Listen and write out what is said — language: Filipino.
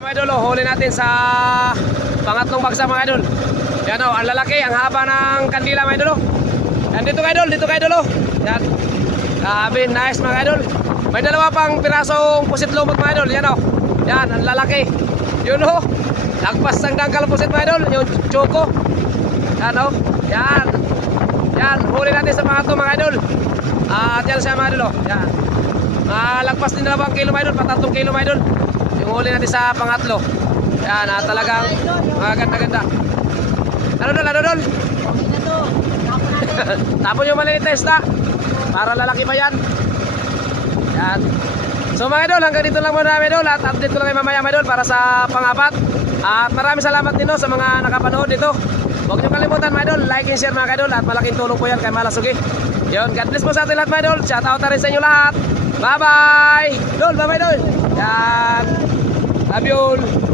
Mga idol, huli natin sa pangatlong bagsa mga idol. Yan o, ang lalaki, ang haba ng kandila mga idol. Yan dito ka idol, yan. Grabe, nice mga idol. May dalawa pang pirasong pusit lumot mga idol. Yan o, yan, ang lalaki. Yun o, lagpas ng dangkal pusit mga idol. Yung choco. Yan o, yan. Yan, huli natin sa pangatlo mga idol. At yan siya mga idol o, yan. Lagpas din 2 kilo mga idol, 3 kilo mga idol. Yung huli natin sa pangatlo. Yan, talagang ganda-ganda. Ano dol? Tapon yung maliit na isda para lalaki pa yan. Yan. So mga idol, hanggang dito lang muna mga idol. At update ko lang kayo mamaya mga idol para sa pang-apat. At maraming salamat din sa mga nakapanood dito. Huwag nyo kalimutan mga idol, like and share mga idol. At malaking tulong po yan kay Malasugi. Yun, God bless po sa ating lahat mga idol. Shout out na rin sa inyo lahat. Bye bye. Dol, bye bye dol. Yan. Love you all.